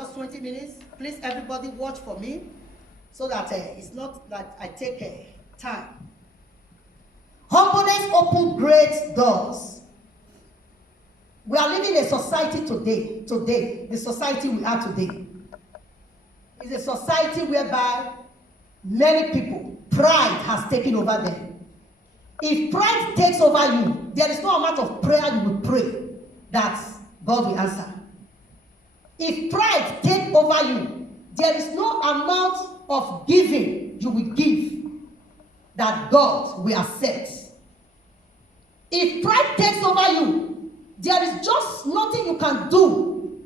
Just 20 minutes. Please, everybody, watch for me so that it's not that I take time. Humbleness opens great doors. We are living in a society today, the society we are today, is a society whereby many people, pride has taken over them. If pride takes over you, there is no amount of prayer you will pray that God will answer. If pride takes over you, there is no amount of giving you will give that God will accept. If pride takes over you, there is just nothing you can do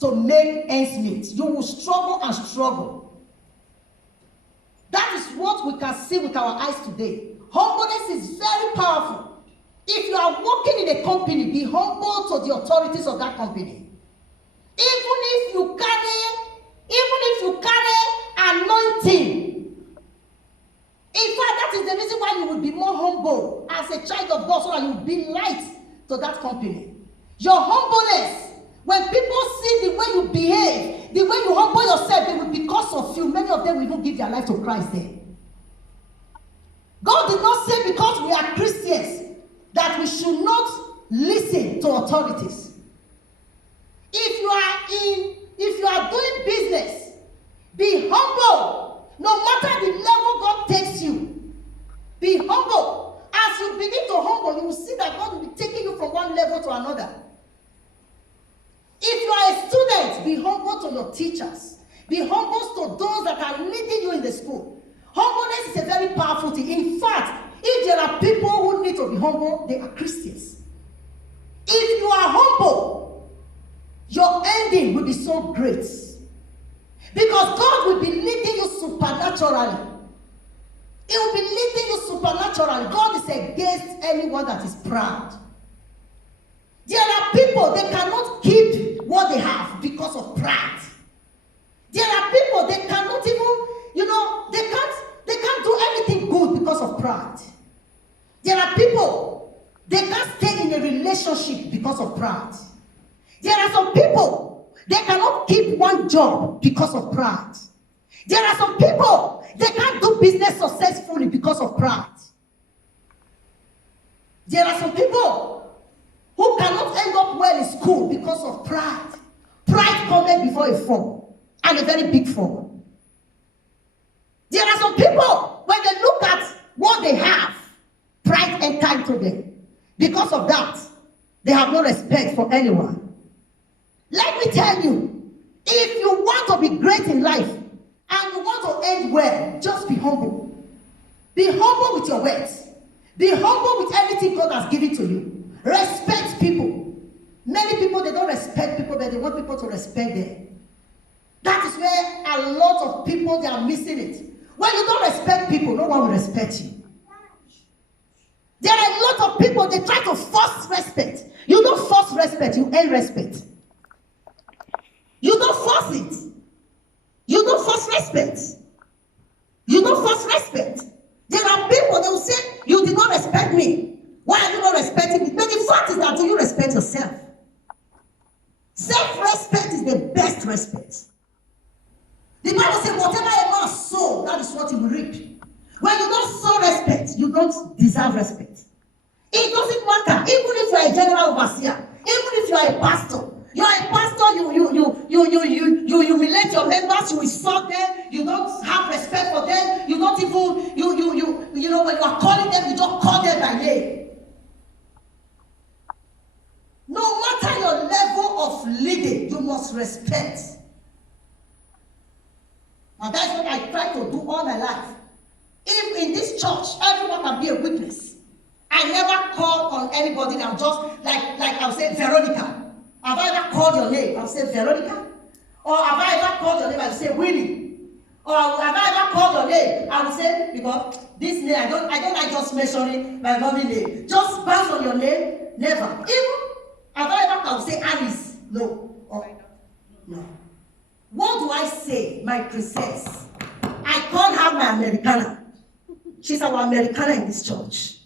to make ends meet. You will struggle and struggle. That is what we can see with our eyes today. Humbleness is very powerful. If you are working in a company, be humble to the authorities of that company. Even if you carry anointing. In fact, that is the reason why you will be more humble as a child of God, so that you will be light to that company. Your humbleness, when people see the way you behave, the way you humble yourself, they will, because of you, many of them will even give their life to Christ there. God did not say because we are Christians that we should not listen to authorities. If you are doing business, be humble. No matter the level God takes you, be humble. As you begin to humble, you will see that God will be taking you from one level to another. If you are a student, be humble to your teachers. Be humble to those that are leading you in the school. Humbleness is a very powerful thing. In fact, if there are people who need to be humble, they are Christians. If you are humble, your ending will be so great. Because God will be leading you supernaturally. He will be leading you supernaturally. God is against anyone that is proud. There are people, they cannot keep what they have because of pride. There are people, they cannot even, they can't do anything good because of pride. There are people, they can't stay in a relationship because of pride. There are some people, they cannot keep one job because of pride. There are some people, they can't do business successfully because of pride. There are some people who cannot end up well in school because of pride. Pride comes before a fall, and a very big fall. There are some people, when they look at what they have, pride enters into them. Because of that, they have no respect for anyone. Let me tell you, if you want to be great in life, and you want to end well, just be humble. Be humble with your words. Be humble with everything God has given to you. Respect people. Many people, they don't respect people, but they want people to respect them. That is where a lot of people, they are missing it. When you don't respect people, no one will respect you. There are a lot of people, they try to force respect. You don't force respect, you earn respect. You don't force it. You don't force respect. You don't force respect. There are people that will say, you did not respect me. Why are you not respecting me? But the fact is that, do you respect yourself? Self-respect is the best respect. The Bible says, whatever a man sow, that is what he will reap. When you don't sow respect, you don't deserve respect. It doesn't matter. Even if you are a general overseer, even if you are a pastor, you are a pastor, you humiliate your members, you insult them, you don't have respect for them, you don't even, when you are calling them, you don't call them by name. No matter your level of leading, you must respect. And that's what I try to do all my life. If in this church, everyone can be a witness. I never call on anybody. I'm just like I'll say, Veronica. Have I ever called your name? I'll say, Veronica. Or have I ever called your name? I'll say, Willie. Or have I ever called your name? I will say, because this name, I don't like just mentioning my mommy name. Just bounce on your name. Never. Even, have I ever called, say, Alice? No. Or, no. What do I say? My princess. I call her my Americana. She's our Americana in this church.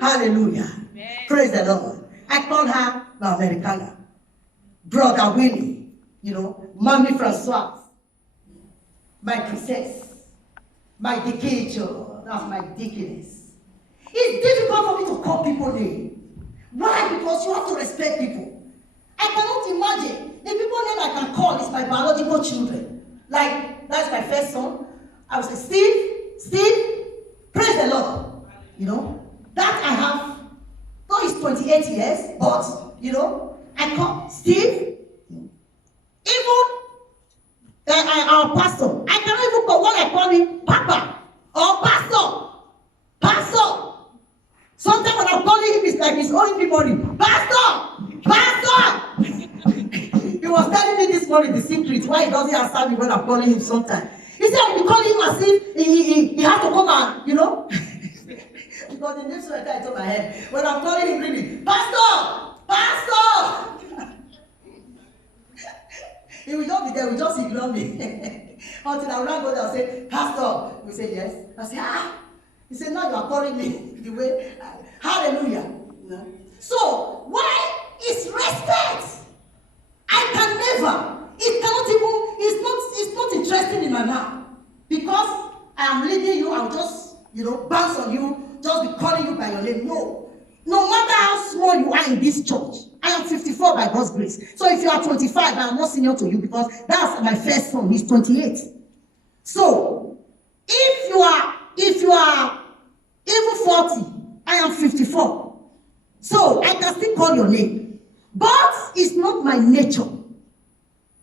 Hallelujah. Amen. Praise the Lord. I call her my Americana. Brother Willie. Mamie Francoise, my princess, my decatur, that's my deaconess. It's difficult for me to call people names. Why? Because you have to respect people. I cannot imagine the people name I can call is my biological children. Like, that's my first son. I would say, Steve, praise the Lord. That I have, though he's 28 years, but, I call Steve. Even our pastor, I cannot even call what I call him Papa or Pastor. Sometimes when I'm calling him, it's like he's owing me money. Pastor! He was telling me this morning the secret why he doesn't answer me when I'm calling him sometimes. He said I'll be calling him as if he has to come and, because the next one I told my head, when I'm calling him really, Pastor! He will just be there, he will just ignore me. Until I will not go there and say, Pastor. He will say, yes. I say, He said, now you are calling me the way. Hallelujah. So, why is respect? I can never. It cannot even, it's not interesting in my mouth. Because I am leading you, I'll just, bounce on you, just be calling you by your name. No. No matter how small you are in this church, I am 54 by God's grace. So if you are 25, I am not senior to you because that's my first son. He's 28. So if you are even 40, I am 54. So I can still call your name. But it's not my nature.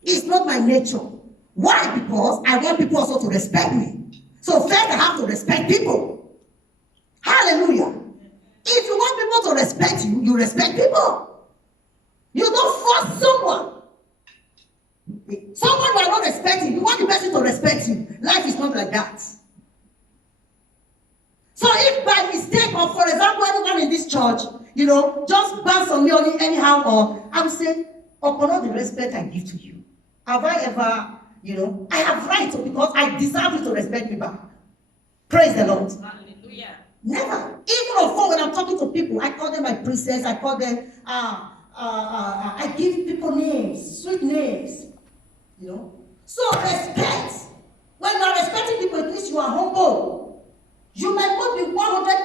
It's not my nature. Why? Because I want people also to respect me. So first I have to respect people. Hallelujah. If you want people to respect you, you respect people. You don't force someone. Someone you are not respecting, you want the person to respect you. Life is not like that. So if by mistake, or for example, anyone in this church, just bounce on me anyhow, or I would say, upon all the respect I give to you, have I ever, I have right to, because I deserve you to respect me back. Praise the Lord. Hallelujah. Never. Even on phone, when I'm talking to people, I call them my princess, I call them, I give people names, sweet names. So respect. When you are respecting people, it means you are humble. You might not be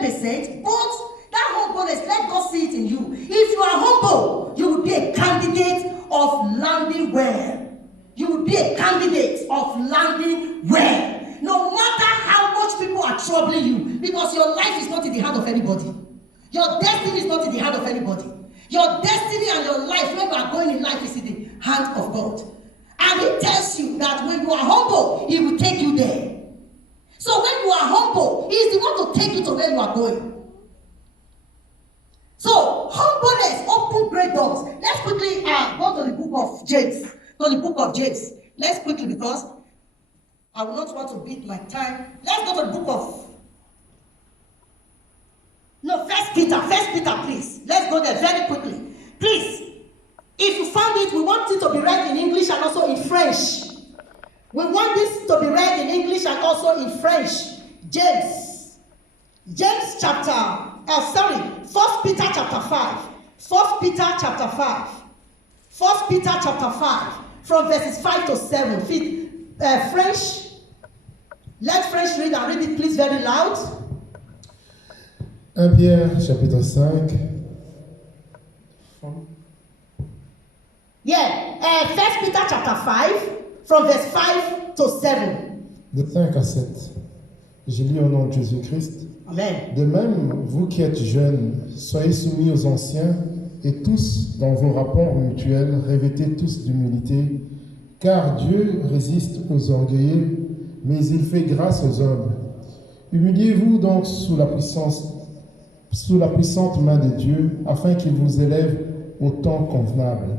100%, but that humbleness, let God see it in you. If you are humble, you will be a candidate of landing well. You will be a candidate of landing well. No matter how much people are troubling you, because your life is not in the hand of anybody. Your destiny is not in the hand of anybody. Your destiny and your life, where you are going in life, is in the hand of God. And He tells you that when you are humble, He will take you there. So when you are humble, He is the one to take you to where you are going. So humbleness opens great doors. Let's quickly go to the book of James. Let's quickly, because I will not want to beat my time. Let's go to the book of... First Peter, please. Let's go there very quickly. Please, if you found it, we want it to be read in English and also in French. We want this to be read in English and also in French. James chapter, 1 Peter chapter 5. 1 Peter chapter 5. 1 Peter chapter 5, from verses 5 to 7. French. Let French read and read it, please, very loud. 1 Pierre, chapitre 5. Yeah, 1 Peter chapter 5, from verse 5 to 7. De 5 à 7. Je lis au nom de Jésus-Christ. Amen. De même, vous qui êtes jeunes, soyez soumis aux anciens, et tous, dans vos rapports mutuels, revêtez tous d'humilité, car Dieu résiste aux orgueilleux, mais il fait grâce aux humbles. Humiliez-vous donc sous la puissante main de Dieu, afin qu'il vous élève au temps convenable.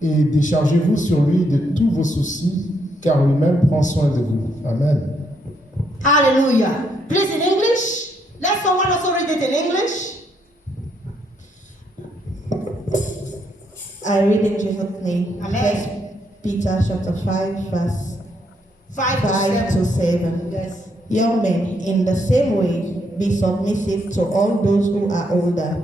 Et déchargez-vous sur lui de tous vos soucis, car lui-même prend soin de vous. Amen. Hallelujah. Please, in English. Let someone also read it in English. I read in Jesus' name. Amen. 1 Peter chapter 5, verse 5 to 7. Yes. Young men, in the same way, be submissive to all those who are older.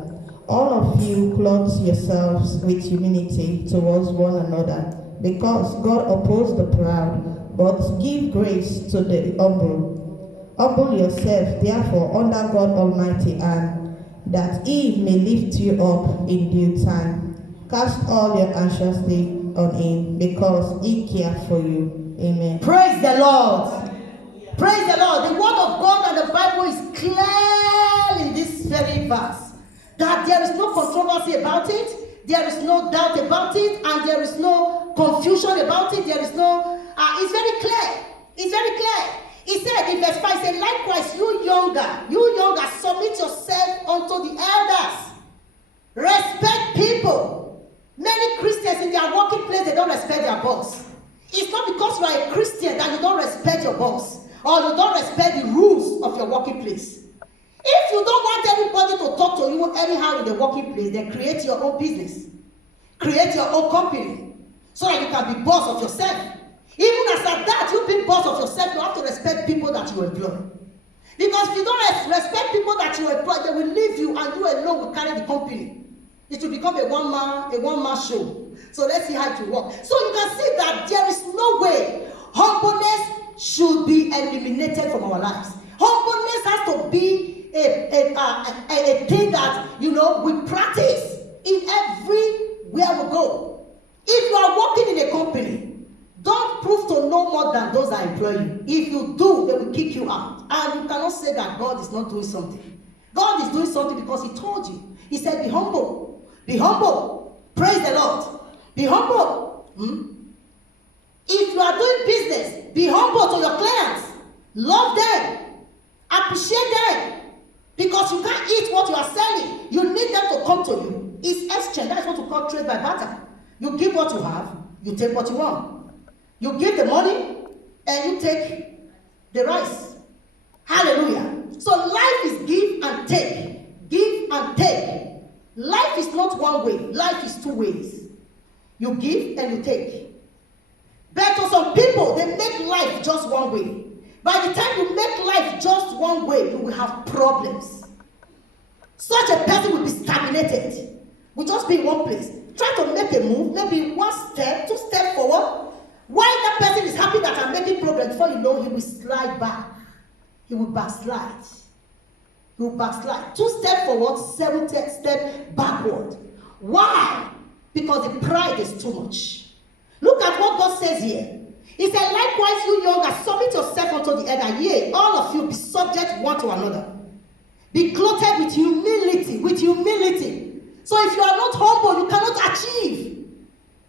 All of you clothe yourselves with humility towards one another, because God opposes the proud, but give grace to the humble. Humble yourself, therefore, under God Almighty, and that He may lift you up in due time. Cast all your anxiously on Him, because He cares for you. Amen. Praise the Lord. Praise the Lord. The word of God and the Bible is clear in this very verse that there is no controversy about it, there is no doubt about it, and there is no confusion about it. There is no, it's very clear. It's very clear. He said in verse 5, he said, likewise, you younger, submit yourself unto the elders. Respect people. Many Christians in their working place, they don't respect their boss. It's not because you are a Christian that you don't respect your boss, or you don't respect the rules of your working place. If you don't want anybody to talk to you anyhow in the working place, then create your own business. Create your own company, so that you can be boss of yourself. Even as at that, you be boss of yourself, you have to respect people that you employ. Because if you don't respect people that you employ, they will leave you and you alone will carry the company. It will become a one-man show. So let's see how it will work. So you can see that there is no way humbleness should be eliminated from our lives. Humbleness has to be a thing that, we practice in everywhere we go. If you are working in a company, don't prove to know more than those that employ you. If you do, they will kick you out. And you cannot say that God is not doing something. God is doing something because He told you. He said, be humble. Be humble. Praise the Lord. Be humble. If you are doing business, be humble to your clients. Love them. Appreciate them. Because you can't eat what you are selling. You need them to come to you. It's exchange. That's what we call trade by barter. You give what you have, you take what you want. You give the money, and you take the rice. Hallelujah. So life is give and take. Give and take. Life is not one way. Life is two ways. You give and you take. But to some people, they make life just one way. By the time you make life just one way, you will have problems. Such a person will be stagnated. Will just be in one place. Try to make a move, maybe one step, two steps forward. Why that person is happy that I'm making progress, before you know, he will slide back. He will backslide. He will backslide. 2 steps forward, 7 steps backward. Why? Because the pride is too much. Look at what God says here. He said, likewise, you younger, submit yourself unto the elder. Yea, all of you be subject one to another. Be clothed with humility, So if you are not humble, you cannot achieve.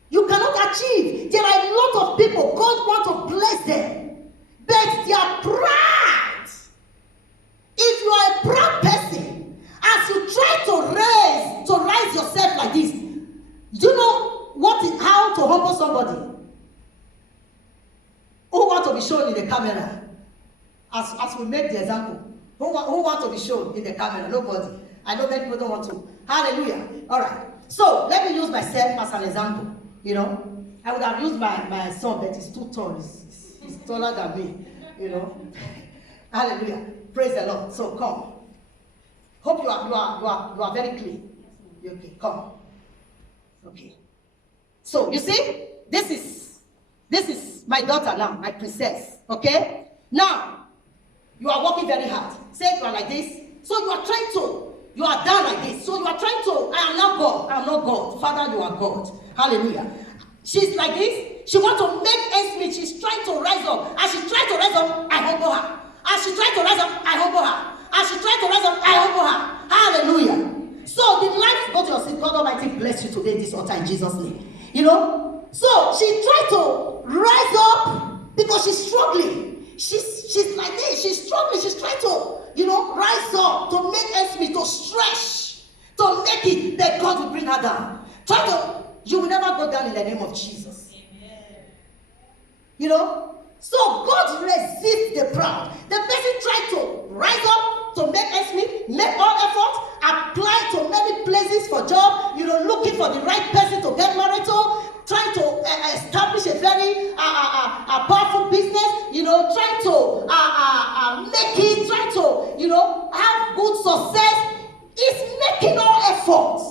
You cannot achieve. There are a lot of people, God wants to bless them, but their pride. If you are a proud person, as you try to rise yourself like this, do you know how to humble somebody? Who want to be shown in the camera? As we make the example. Who want to be shown in the camera? Nobody. I know many people don't want to. Hallelujah. All right. So let me use myself as an example. I would have used my son, but he's too tall. He's taller than me. Hallelujah. Praise the Lord. So come. Hope you are very clean. Okay, come. Okay. So you see, this is my daughter now, my princess. Okay? Now, you are working very hard. Say you are like this. So you are down like this. So you are trying to, I am not God. I am not God. Father, you are God. Hallelujah. She's like this. She wants to make ends meet. She's trying to rise up. As she tries to rise up, I humble her. As she tries to rise up, I humble her. As she tries to rise up, I humble her. Hallelujah. So the life, go to your seat. God Almighty bless you today, this altar, in Jesus' name. So she tried to rise up because she's struggling. She's like this. She's struggling. She's trying to, rise up, to make ends meet, to stretch, to make it that God will bring her down. You will never go down in the name of Jesus. Amen. So God resists the proud. The person tried to rise up, to make ends meet, make all effort, apply to many places for job, looking for the right person to get married to, trying to establish a very powerful business, trying to make it, trying to, have good success. It's making all efforts.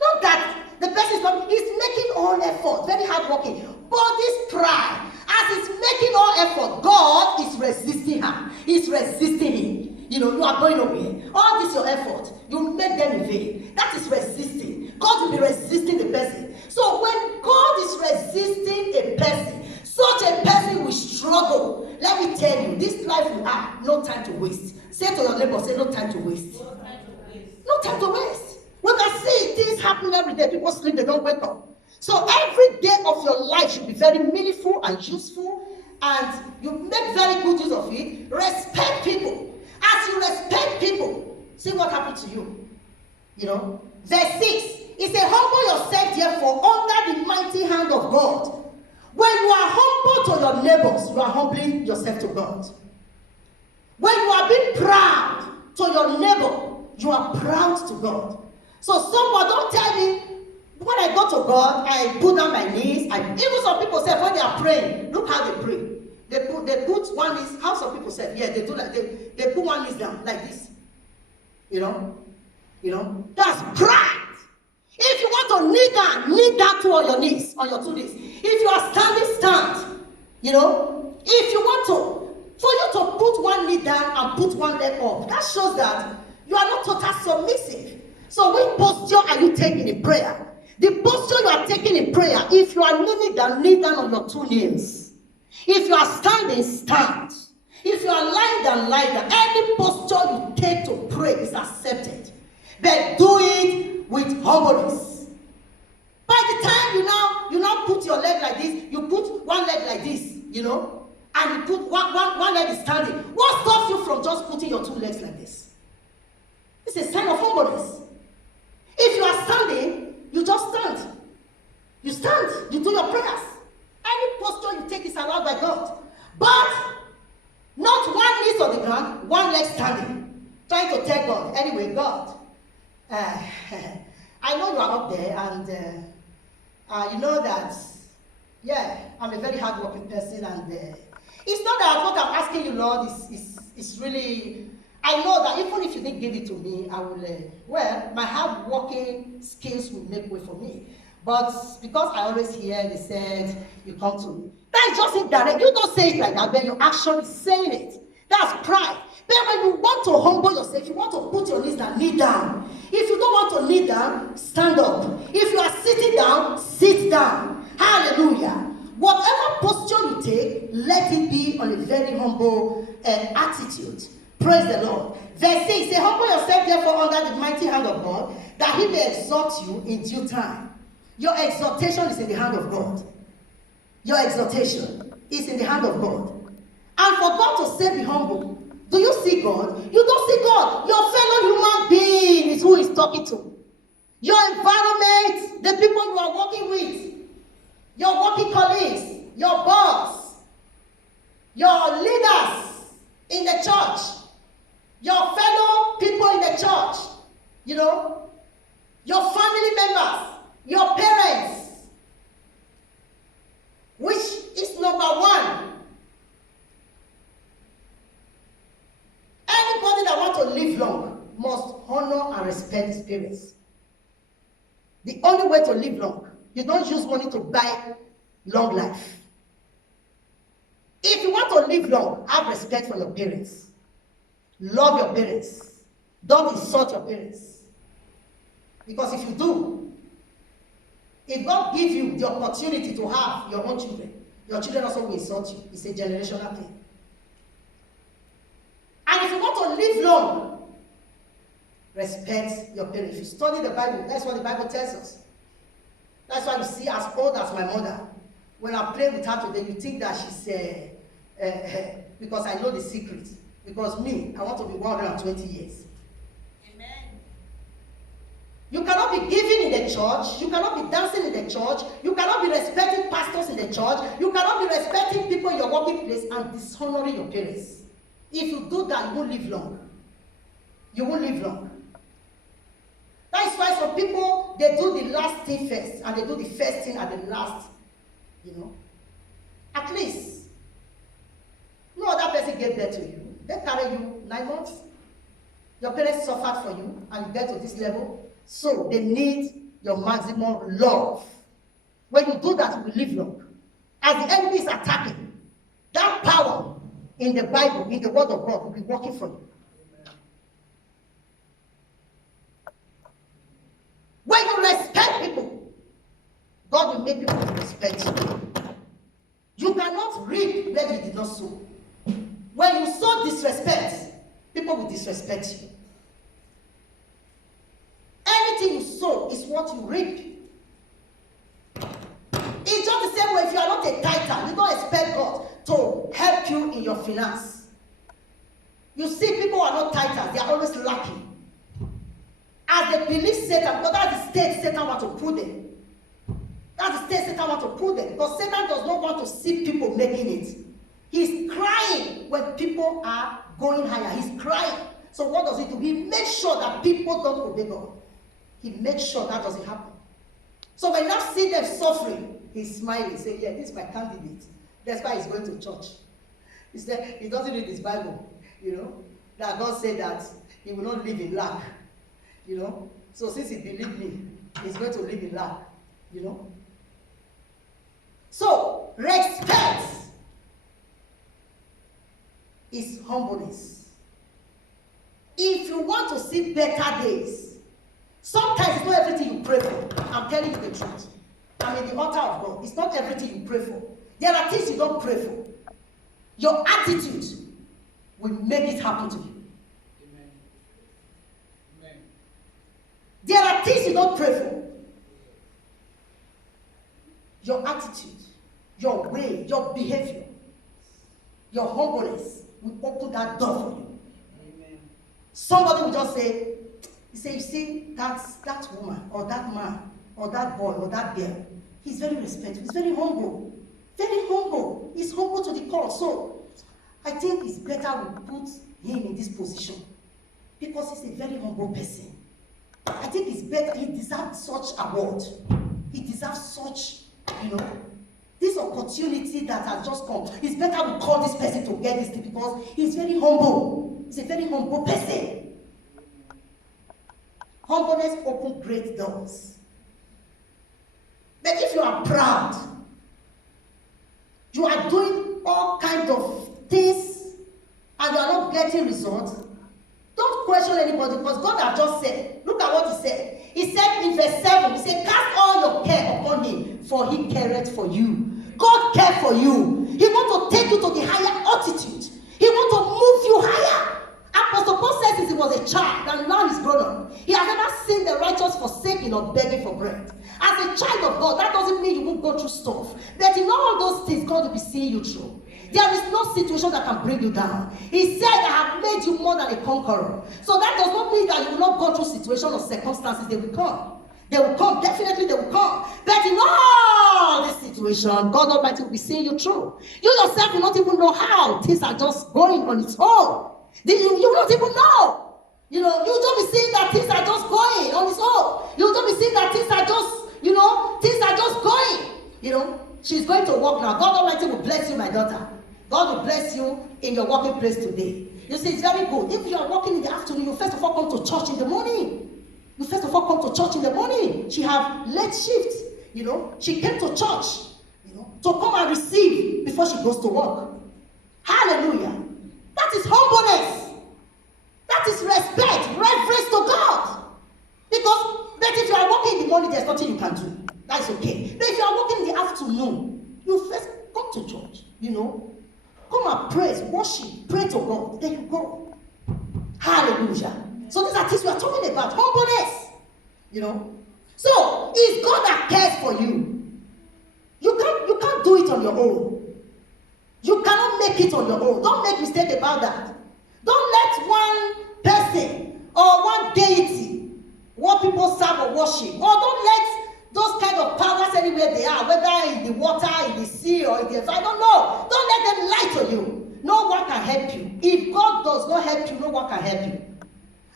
Not that The person is not, he's making all effort, very hardworking. But this pride, as he's making all effort, God is resisting her. He's resisting him. You know, you are going away. All this your effort, you make them in vain. That is resisting. God will be resisting the person. So when God is resisting a person, such a person will struggle. Let me tell you, this life we have, no time to waste. Say to your neighbor, say no time to waste. No time to waste. No time to waste. We can see things happening every day. People sleep, they don't wake up. So every day of your life should be very meaningful and useful, and you make very good use of it. Respect people. As you respect people, see what happened to you. You know, verse 6, it says, humble yourself therefore under the mighty hand of God. When you are humble to your neighbors, you are humbling yourself to God. When you are being proud to your neighbor, you are proud to God. So someone don't tell me, when I go to God, I put down my knees. Even some people say when they are praying, look how they pray. They put one knee, how some people say, yeah, they do like they put one knee down like this. You know, that's pride. If you want to kneel down to on your knees, on your 2 knees. If you are standing, stand. You know, if you want to, for you to put one knee down and put one leg up, that shows that you are not totally submissive. So which posture are you taking in prayer? The posture you are taking in prayer, if you are kneeling down, kneel down on your 2 knees. If you are standing, stand. If you are lying down, lie down. Any posture you take to pray is accepted. But do it with humbleness. By the time you now put your leg like this, you put one leg like this, you know, and you put one leg is standing. What stops you from just putting your 2 legs like this? It's a sign of humbleness. If you are standing, you just stand. You stand, you do your prayers. Any posture you take is allowed by God. But not one knee on the ground, one leg standing. Trying to tell God, anyway, God, I know you are up there, and you know that, yeah, I'm a very hardworking person, and it's not that what I'm asking you, Lord, is really, I know that even if you didn't give it to me, I will, my hardworking skills will make way for me. But because I always hear they said, you come to me. That is just indirect. You don't say it like that, but your action is saying it. That's pride. But when you want to humble yourself, you want to put your knees down, kneel down. If you don't want to kneel down, stand up. If you are sitting down, sit down. Hallelujah. Whatever posture you take, let it be on a very humble attitude. Praise the Lord. Verse 6, say, humble yourself therefore under the mighty hand of God, that he may exalt you in due time. Your exaltation is in the hand of God. Your exaltation is in the hand of God. And for God to say be humble, do you see God? You don't see God. Your fellow human being is who he's talking to. Your environment, the people you are working with, your working colleagues, your boss, your leaders in the church, your fellow people in the church, you know, your family members, your parents, which is number one. Anybody that wants to live long must honor and respect his parents. The only way to live long, you don't use money to buy long life. If you want to live long, have respect for your parents. Love your parents. Don't insult your parents. Because if you do, if God gives you the opportunity to have your own children, your children also will insult you. It's a generational thing. And if you want to live long, respect your parents. If you study the Bible, that's what the Bible tells us. That's why you see, as old as my mother, when I play with her today, you think that she's, because I know the secret. Because me, I want to be 120 years. Amen. You cannot be giving in the church. You cannot be dancing in the church. You cannot be respecting pastors in the church. You cannot be respecting people in your working place and dishonoring your parents. If you do that, you won't live long. You won't live long. That is why some people, they do the last thing first, and they do the first thing at the last, you know. At least, no other person gave birth to you. They carry you 9 months. Your parents suffered for you, and you get to this level. So they need your maximum love. When you do that, you will live long. As the enemy is attacking, that power in the Bible, in the Word of God, will be working for you. When you respect people, God will make people respect you. You cannot reap where you did not sow. When you sow disrespect, people will disrespect you. Anything you sow is what you reap. It's just the same way if you are not a tither, you don't expect God to help you in your finance. You see, people who are not tithers, they are always lacking. As they believe Satan, because that's the state Satan wants to put them. That's the state Satan wants to put them. Because Satan does not want to see people making it. He's crying when people are going higher. He's crying. So what does he do? He makes sure that people don't obey God. He makes sure that doesn't happen. So when you now see them suffering, he's smiling, saying, yeah, this is my candidate. That's why he's going to church. He said he doesn't read his Bible, that God said that he will not live in lack. So since he believed me, he's going to live in lack. So respect is humbleness. If you want to see better days, sometimes it's not everything you pray for. I'm telling you the truth. I'm in the altar of God. It's not everything you pray for. There are things you don't pray for. Your attitude will make it happen to you. Amen. Amen. There are things you don't pray for. Your attitude, your way, your behavior, your humbleness will open that door for you. Amen. Somebody will just say, you see, that woman or that man or that boy or that girl, he's very respectful, he's very humble. Very humble. He's humble to the core. So I think it's better we put him in this position because he's a very humble person. I think it's better. He deserves such award. He deserves such, this opportunity that has just come. It's better we call this person to get this thing because he's very humble. He's a very humble person. Humbleness opens great doors. But if you are proud, you are doing all kinds of things and you are not getting results, don't question anybody because God has just said, look at what he said. He said in verse 7, he said, cast all your care upon him, for he careth for you. God cares for you. He wants to take you to the higher altitude. He wants to move you higher. Apostle Paul says since he was a child and now he's grown up, he has never seen the righteous forsaken or begging for bread. As a child of God, that doesn't mean you won't go through stuff. But in all those things, God will be seeing you through. There is no situation that can bring you down. He said, I have made you more than a conqueror. So that does not mean that you will not go through situations or circumstances. They will come. They will come. Definitely they will come. But in all this situation, God Almighty will be seeing you through. You yourself will not even know how things are just going on its own. You will not even know. You don't be seeing that things are just going on its own. You don't be seeing that things are just, things are just going. She's going to work now. God Almighty will bless you, my daughter. God will bless you in your working place today. You see, it's very good. If you are working in the afternoon, you first of all come to church in the morning. You first of all come to church in the morning. She have late shift. She came to church, to come and receive before she goes to work. Hallelujah. That is humbleness. That is respect, reverence to God. But if you are working in the morning, there's nothing you can do. That's okay. But if you are working in the afternoon, you first come to church, Come and praise, worship, pray to God. There you go. Hallelujah. So these are things we are talking about. Humbleness. So it's God that cares for you. You can't do it on your own. You cannot make it on your own. Don't make mistake about that. Don't let one person or one deity, what people serve or worship, or don't let those kind of powers anywhere they are, whether in the water, in the sea, or in the I don't know. Don't let them lie to you. No one can help you. If God does not help you, no one can help you.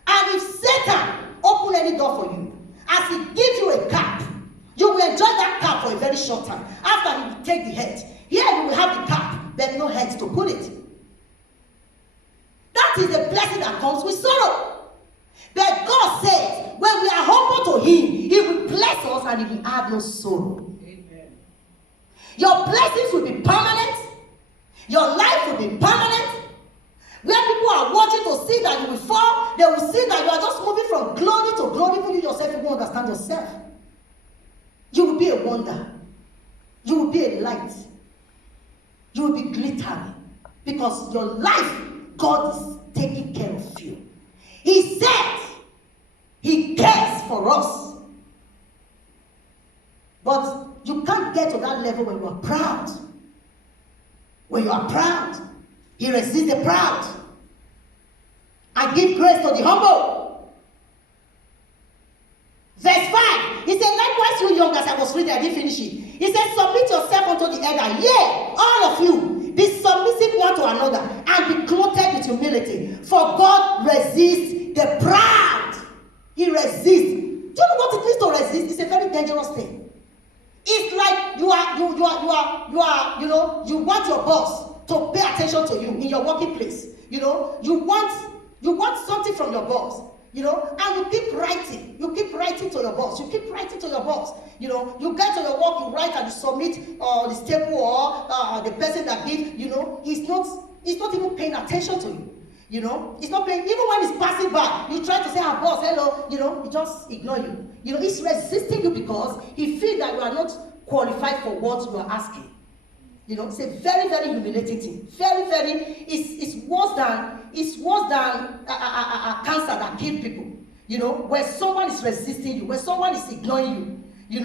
And if Satan open any door for you, as he gives you a cap, you will enjoy that cap for a very short time. After he will take the head. Here you will have the cap, but no head to put it. That is the blessing that comes with sorrow. But God says, when we are humble to him, he will bless have no sorrow. Amen. Your blessings will be permanent. Your life will be permanent. Where people are watching to see that you will fall, they will see that you are just moving from glory to glory. Even you yourself, you won't understand yourself. You will be a wonder. You will be a light. You will be glittering. Because your life, God is taking care of you. He said He cares for us. But you can't get to that level when you are proud. When you are proud, He resists the proud. I give grace to the humble. Verse 5, he said, likewise you young, as I was reading, I didn't finish it. He said, submit yourself unto the elder. Yea, all of you, be submissive one to another, and be clothed with humility. For God resists the proud. He resists. Do you know what it means to resist? It's a very dangerous thing. It's like you want your boss to pay attention to you in your working place. You want something from your boss, and you keep writing to your boss. You keep writing to your boss. You get to your work, you write and you submit the staple or the person that did. He's not even paying attention to you. He's not paying. Even when he's passing by, you try to say, "Ah, boss, hello." He just ignore you. He's resisting you because he feels that you are not qualified for what you are asking. It's a very, very humiliating thing. Very, very. It's worse than a cancer that kills people. When someone is resisting you, when someone is ignoring you,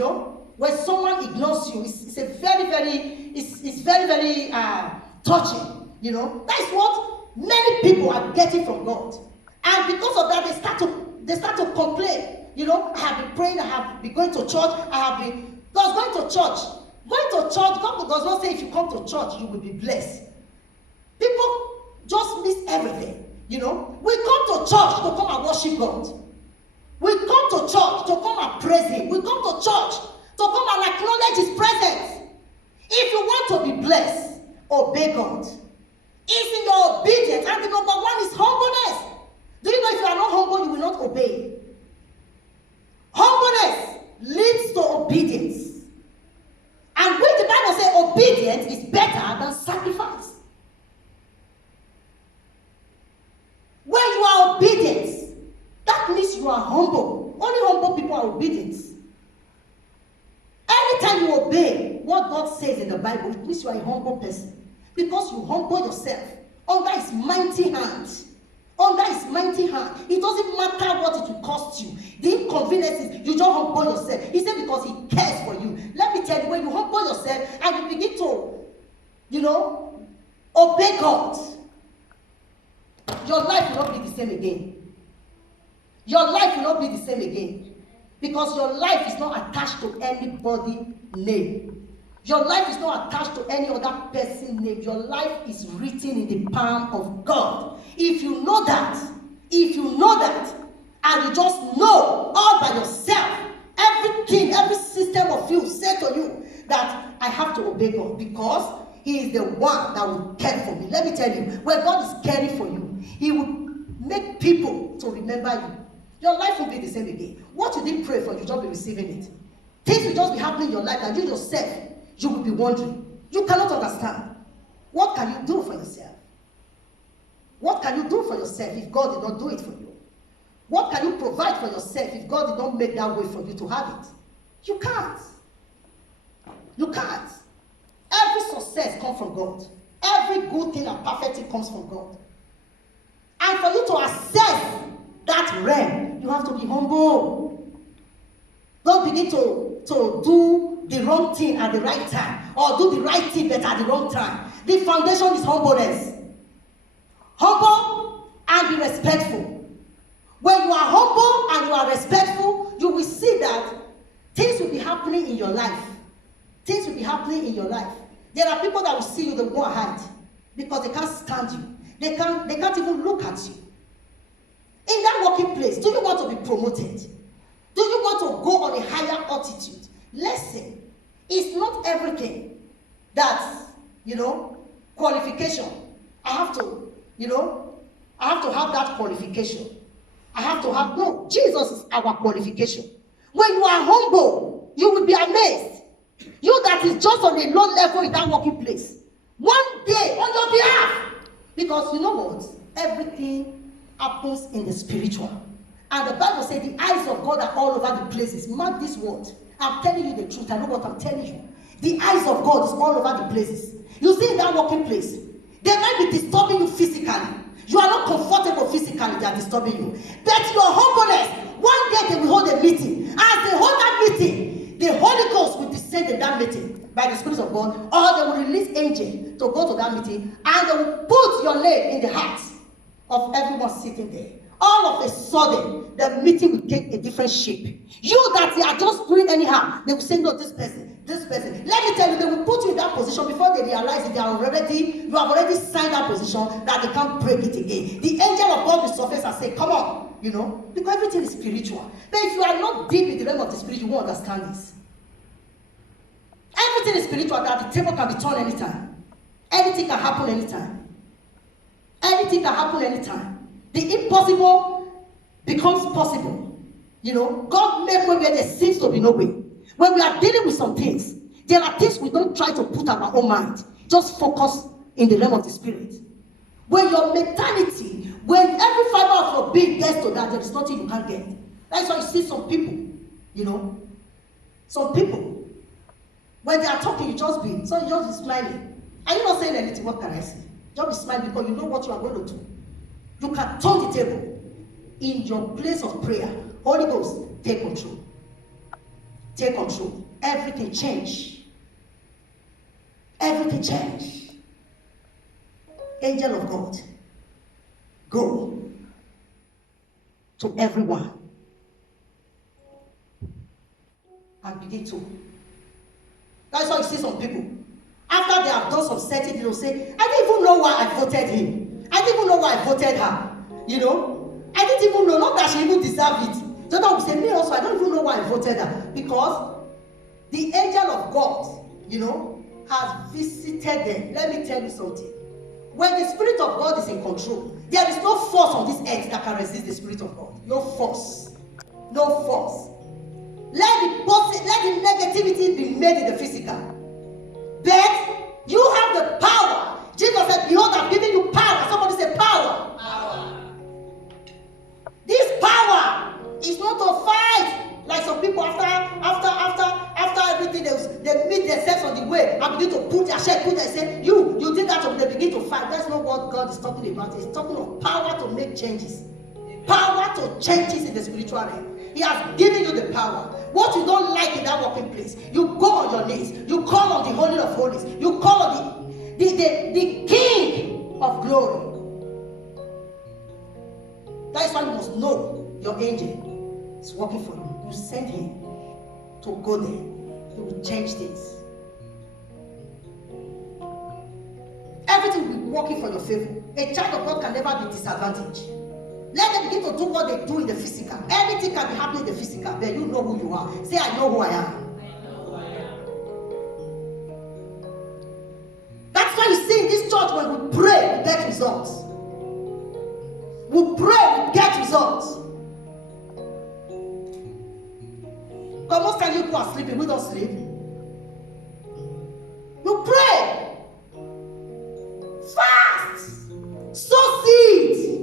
when someone ignores you, it's a very, very. It's very, very touching. That is what many people are getting from God, and because of that, they start to complain. I have been praying. I have been going to church. God's going to church. Going to church, God does not say if you come to church, you will be blessed. People just miss everything. We come to church to come and worship God. We come to church to come and praise Him. We come to church to come and acknowledge His presence. If you want to be blessed, obey God. It's in your obedience, and the number one is humbleness. Do you know if you are not humble, you will not obey? Humbleness leads to obedience. And when the Bible says obedience is better than sacrifice. When you are obedient, that means you are humble. Only humble people are obedient. Anytime you obey what God says in the Bible, it means you are a humble person. Because you humble yourself under His mighty hand. Under His mighty hand. It doesn't matter what it will cost you. The inconveniences, you just humble yourself. He said because He cares for you. Let me tell you, when you humble yourself and you begin to, obey God, your life will not be the same again. Your life will not be the same again. Because your life is not attached to anybody's name. Your life is not attached to any other person's name. Your life is written in the palm of God. If you know that, and you just know all by yourself, everything, every system of you say to you that I have to obey God because He is the one that will care for me. Let me tell you, when God is caring for you, He will make people to remember you. Your life will be the same again. What you didn't pray for, you just be receiving it. Things will just be happening in your life and you yourself, you will be wondering. You cannot understand. What can you do for yourself? What can you do for yourself if God did not do it for you? What can you provide for yourself if God did not make that way for you to have it? You can't. You can't. Every success comes from God. Every good thing and perfect thing comes from God. And for you to access that realm, you have to be humble. Don't begin to do the wrong thing at the right time, or do the right thing but at the wrong time. The foundation is humbleness. Humble and be respectful. When you are humble and you are respectful, you will see that things will be happening in your life. Things will be happening in your life. There are people that will see you, they will go ahead because they can't stand you. They can't even look at you. In that working place, do you want to be promoted? Do you want to go on a higher altitude? Listen, it's not everything that's, qualification. I have to have that qualification. No, Jesus is our qualification. When you are humble, You will be amazed. You that is just on a low level in that working place. One day on your behalf. Because you know what? Everything happens in the spiritual. And the Bible says the eyes of God are all over the places. Mark this word. I'm telling you the truth. I know what I'm telling you. The eyes of God is all over the places. You see in that working place, they might be disturbing you physically. You are not comfortable physically, they are disturbing you. But your humbleness, one day they will hold a meeting. As they hold that meeting, the Holy Ghost will descend in that meeting by the Spirit of God, or they will release angels to go to that meeting, and they will put your name in the hearts of everyone sitting there. All of a sudden, the meeting will take a different shape. You that they are just doing anyhow, they will say, no, this person. Let me tell you, they will put you in that position before they realize that you have already signed that position, that they can't break it again. The angel of God will surface and say, come on, because everything is spiritual. But if you are not deep in the realm of the spirit, you won't understand this. Everything is spiritual, that the table can be turned anytime. Anything can happen anytime. Anything can happen anytime. The impossible becomes possible. God made way where there seems to be no way. When we are dealing with some things, there are things we don't try to put our own mind. Just focus in the realm of the spirit. When your mentality, when every fiber of your being gets to that, there is nothing you can't get. That's why you see some people, some people, when they are talking, you just be smiling. Are you not saying anything? What can I say? Just be smiling because you know what you are going to do. You can turn the table in your place of prayer. Holy Ghost, take control. Take control. Everything change. Everything change. Angel of God, go to everyone and begin to. That's why you see some people, after they have done some setting, they will say, I didn't even know why I voted him. I didn't even know why I voted her. I didn't even know, not that she even deserved it. So that will say, me also, I don't even know why I voted her. Because the angel of God, has visited them. Let me tell you something. When the Spirit of God is in control, there is no force on this earth that can resist the Spirit of God. No force. No force. Let the negativity be made in the physical. But you have the power. Jesus said, behold, I've given you power. Somebody say power. Power. This power is not to fight like some people after everything they meet themselves on the way and begin to put their shit, say, you did that, and they begin to fight. That's not what God is talking about. He's talking of power to make changes. Power to changes in the spiritual realm. He has given you the power. What you don't like in that working place, you go on your knees. You call on the Holy of Holies. You call on the King of Glory. That is why you must know your angel is working for you. You send him to go there. He will change things. Everything will be working for your favor. A child of God can never be disadvantaged. Let them begin to do what they do in the physical. Anything can be happening in the physical, but you know who you are. Say, I know who I am. I know who I am. That's why you see in this church, when we pray, we get results. We pray, we get results. But most times you people are sleeping, we don't sleep. You pray. Fast. Sow seed.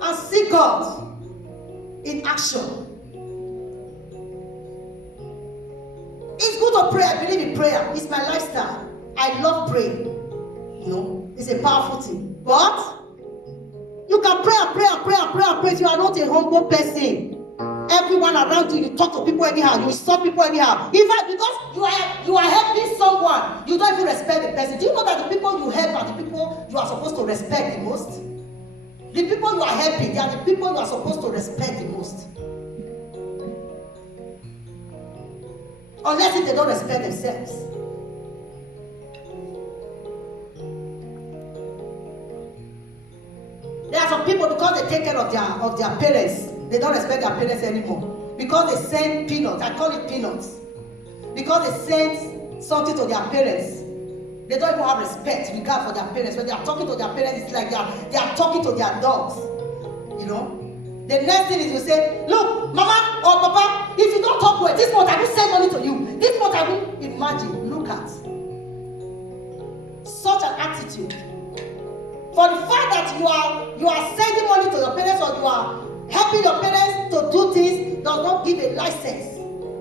And see God in action. It's good to pray. I believe in prayer. It's my lifestyle. I love praying. It's a powerful thing. But you can pray and pray and pray and pray and pray if you are not a humble person. Everyone around you, you talk to people anyhow, you insult people anyhow. In fact, because you are helping someone, you don't even respect the person. Do you know that the people you help are the people you are supposed to respect the most? The people you are helping, they are the people you are supposed to respect the most. Unless if they don't respect themselves. There are some people, because they take care of their parents, they don't respect their parents anymore. Because they send peanuts, I call it peanuts. Because they send something to their parents, they don't even have respect, regard for their parents. When they are talking to their parents, it's like they are talking to their dogs. The next thing is you say, look, mama or papa, if you don't talk well, this month I will send money to you. This month I will. Imagine, look at such an attitude. For the fact that you are sending money to your parents or you are helping your parents to do things does not give a license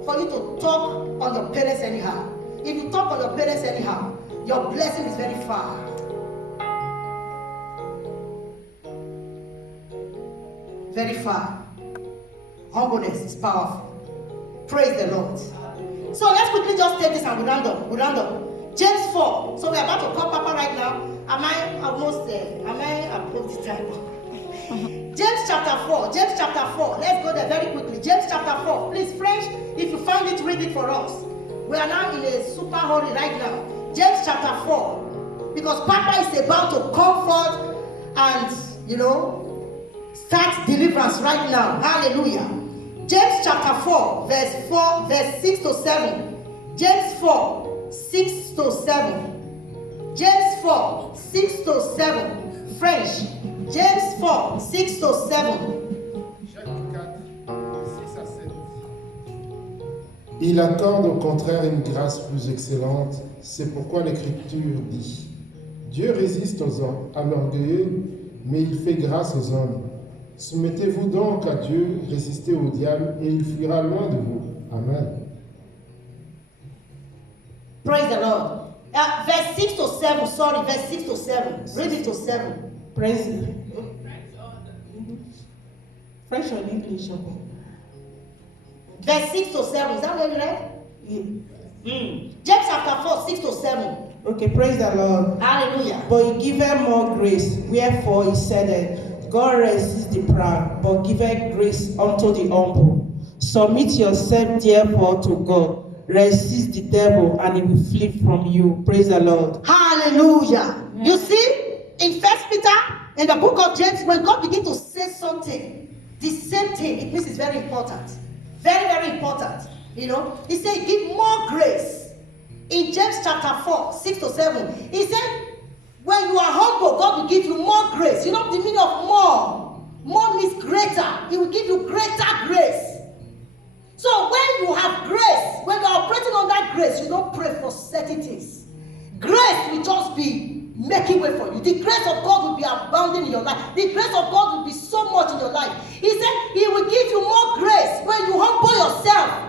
for you to talk on your parents anyhow. If you talk on your parents anyhow, your blessing is very far. Very far. Humbleness is powerful. Praise the Lord. So let's quickly just take this and we round up. James 4. So we're about to call Papa right now. Am I above the time? James chapter 4. Let's go there very quickly. James chapter 4. Please, French, if you find it, read it for us. We are now in a super hurry right now. James chapter 4. Because Papa is about to comfort and, start deliverance right now. Hallelujah. James chapter 4, verse 6 to 7. James 4, 6 to 7. James 4, 6 to 7. French. James 4, 6 to 7. Jacques 4, 6 à 7. Il accorde au contraire une grâce plus excellente. C'est pourquoi l'Écriture dit: Dieu résiste à l'orgueilleux, mais il fait grâce aux hommes. Soumettez-vous donc à Dieu, résistez au diable, et il fuira loin de vous. Amen. Praise the Lord. Verse 6 to 7, sorry, verse 6 to 7. Read it to 7. Praise French or English? Verse 6 to 7. Is that what you read? Yeah. James chapter 4, 6 to 7. Okay, praise the Lord. Hallelujah. But he giveth more grace, wherefore he said, God resists the proud, but giveth grace unto the humble. Submit yourself therefore to God. Resist the devil, and he will flee from you. Praise the Lord. Hallelujah. Yeah. You see, in 1 Peter, in the book of James, when God begins to say something, the same thing, it means it's very important. Very, very important. He said, give more grace. In James chapter 4, 6 to 7, he said, when you are humble, God will give you more grace. You know the meaning of more. More means greater. He will give you greater grace. So when you have grace, when you are operating on that grace, you don't pray for certain things. Grace will just be making way for you. The grace of God will be abounding in your life. The grace of God will be so much in your life. He said he will give you more grace when you humble yourself.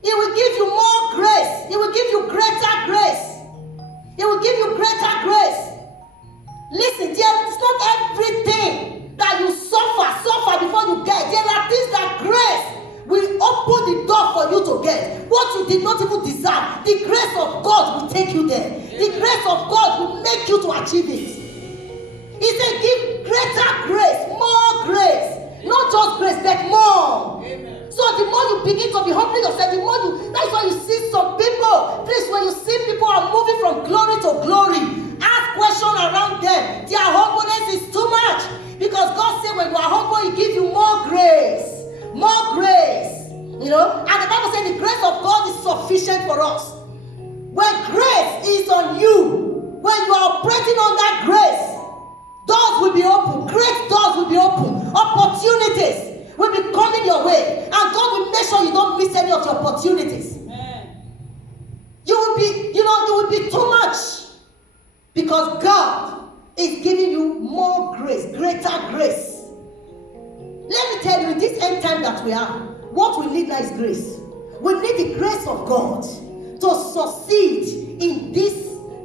He will give you more grace. He will give you greater grace. He will give you greater grace. Listen, it's not everything that you suffer before you get. There are things that grace will open the door for you to get. What you did not even deserve, the grace of God will take you there. The grace of God will make you to achieve it. He said, give greater grace, more grace. Not just grace, but more. Amen. So the more you begin to be humbling yourself, the more that's why you see some people, please, when you see people are moving from glory to glory, ask questions around them. Their humbleness is too much. Because God said when you are humble, he gives you more grace. More grace. And the Bible says the grace of God is sufficient for us. When grace is on you, when you are operating on that grace, doors will be open. Great doors will be open. Opportunities will be coming your way. And God will make sure you don't miss any of your opportunities. Amen. You will be too much. Because God is giving you more grace, greater grace. Let me tell you, in this end time that we are, what we need now is grace. We need the grace of God to succeed in this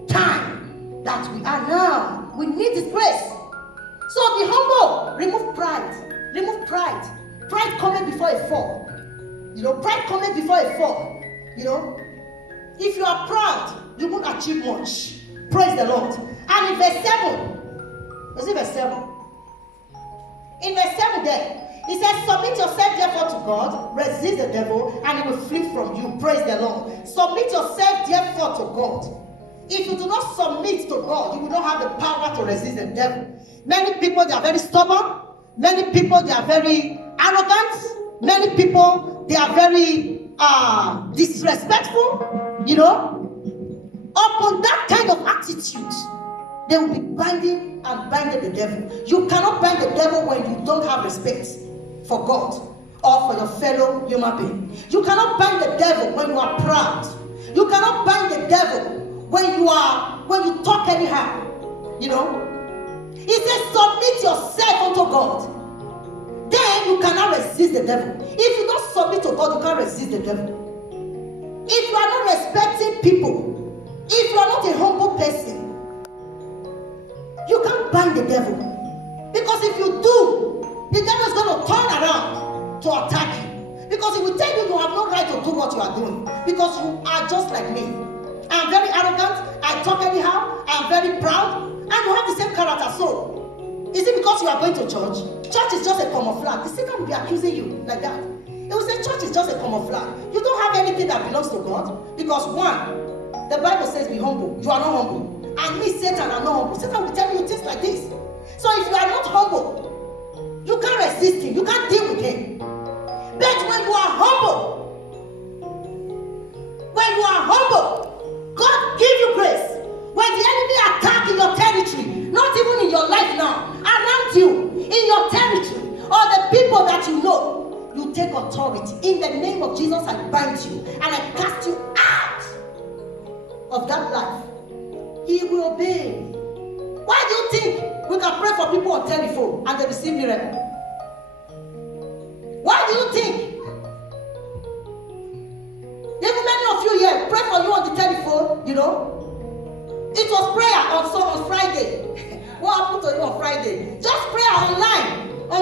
time that we are now. We need His grace. So be humble. Remove pride. Remove pride. Pride cometh before a fall. Pride cometh before a fall. If you are proud, you won't achieve much. Praise the Lord. And in verse 7, was it verse 7? In verse 7 there, he says, submit yourself therefore to God, resist the devil, and he will flee from you. Praise the Lord. Submit yourself therefore to God. If you do not submit to God, you will not have the power to resist the devil. Many people, they are very stubborn. Many people, they are very arrogant. Many people, they are very disrespectful. Upon that kind of attitude, They will be binding and binding the devil. You cannot bind the devil when you don't have respect for God or for your fellow human being. You cannot bind the devil when you are proud. You cannot bind the devil when you talk anyhow. You know? He says, submit yourself unto God. Then you cannot resist the devil. If you don't submit to God, you can't resist the devil. If you are not respecting people, if you are not a humble person, you can't bind the devil. Because if you do, the devil is going to turn around to attack you. Because he will tell you you have no right to do what you are doing. Because you are just like me. I am very arrogant. I talk anyhow. I am very proud. And you have the same character. So, is it because you are going to church? Church is just a camouflage. The Satan will be accusing you like that. He will say church is just a camouflage. You don't have anything that belongs to God. Because one, the Bible says be humble. You are not humble. And me, Satan, are not humble. Satan will tell you things like this. So if you are not humble, you can't resist him. You can't deal with him. But when you are humble, God give you grace. When the enemy attack in your territory, not even in your life now, around you, in your territory, or the people that you know, you take authority. In the name of Jesus, I bind you and I cast you out of that life. He will obey. Why do you think we can pray for people on telephone and they receive miracle? Why do you think? Even many of you here pray for you on the telephone, you know. It was prayer on Friday. What happened to you on Friday? Just prayer online. On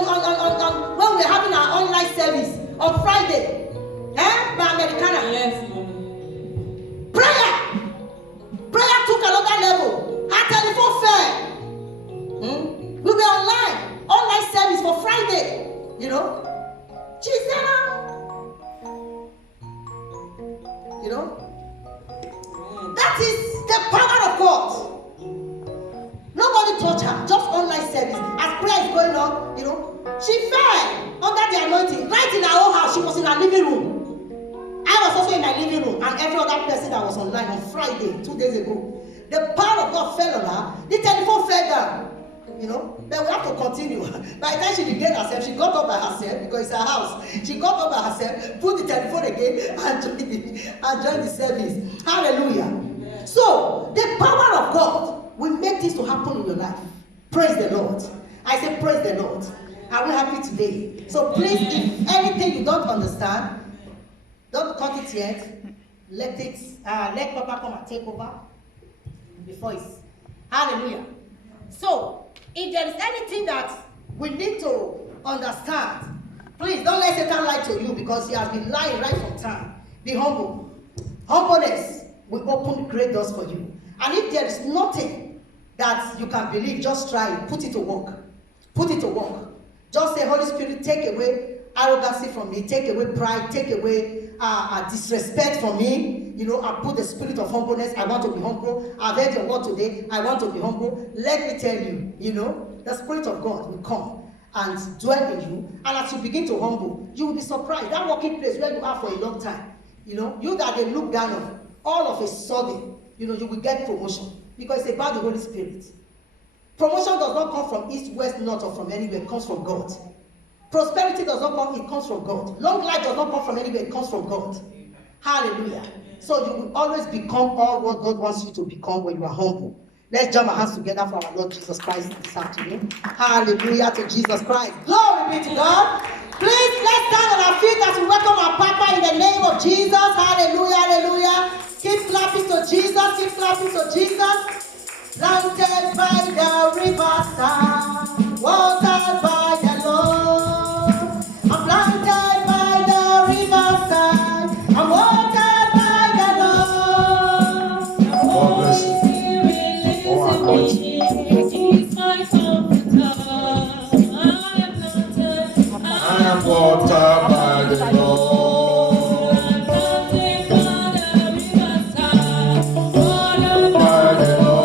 when we're having our online service on Friday. By Americana. Yes. Prayer took another level. Our telephone fell. We were online service for Friday. You know? Gisela. You know? That is the power of God. Nobody touched her, just online service. As prayer is going on, you know, she fell under the anointing. Right in her own house, she was in her living room. I was also in my living room, and every other person that was online on Friday, 2 days ago. The power of God fell on her. The telephone fell down. You know, then we have to continue. By the time she regained herself, she got up by herself because it's her house. She got up by herself, put the telephone again, and joined the service. Hallelujah. So, the power of God will make this to happen in your life. Praise the Lord. I say, praise the Lord. Are we happy today? So, please, if anything you don't understand, don't cut it yet. Let Papa come and take over before it's. Hallelujah. So, if there is anything that we need to understand, please don't let Satan lie to you because he has been lying right from time. Be humble. Humbleness will open great doors for you. And if there is nothing that you can believe, just try it. Put it to work. Put it to work. Just say, Holy Spirit, take away arrogancy from me. Take away pride. Take away disrespect from me. You know, I put the spirit of humbleness. I want to be humble. I've heard your word today. I want to be humble. Let me tell you, you know, the spirit of God will come and dwell in you. And as you begin to humble, you will be surprised. That working place where you are for a long time, you know, you that they look down on, all of a sudden, you know, you will get promotion. Because it's about the Holy Spirit. Promotion does not come from east, west, north, or from anywhere. It comes from God. Prosperity does not come, it comes from God. Long life does not come from anywhere, it comes from God. Hallelujah. So you will always become all what God wants you to become when you are humble. Let's jump our hands together for our Lord Jesus Christ this afternoon. Hallelujah to Jesus Christ. Glory be to God. Please, let's stand on our feet as we welcome our Papa in the name of Jesus. Hallelujah, hallelujah. Keep clapping to Jesus, keep clapping to Jesus. Planted by the riverside, watered by the Lord. I'm planted by the riverside, I'm watered by the Lord. God bless you. Oh, I got you. I am watered by the Lord. By the Lord.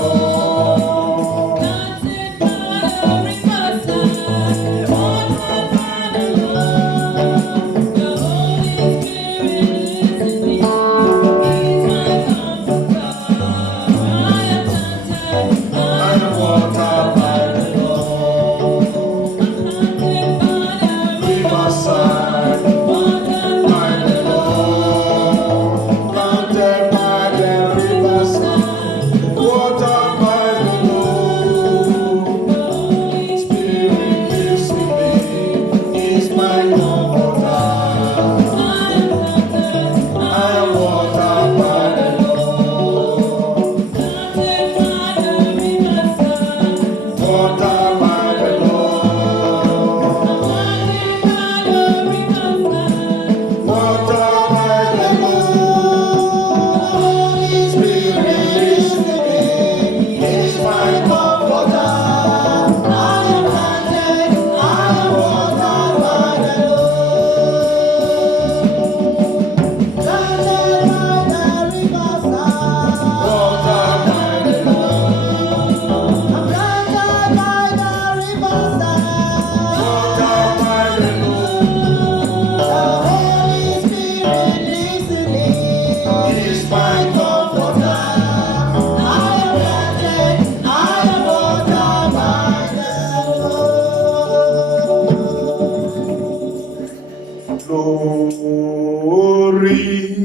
glory.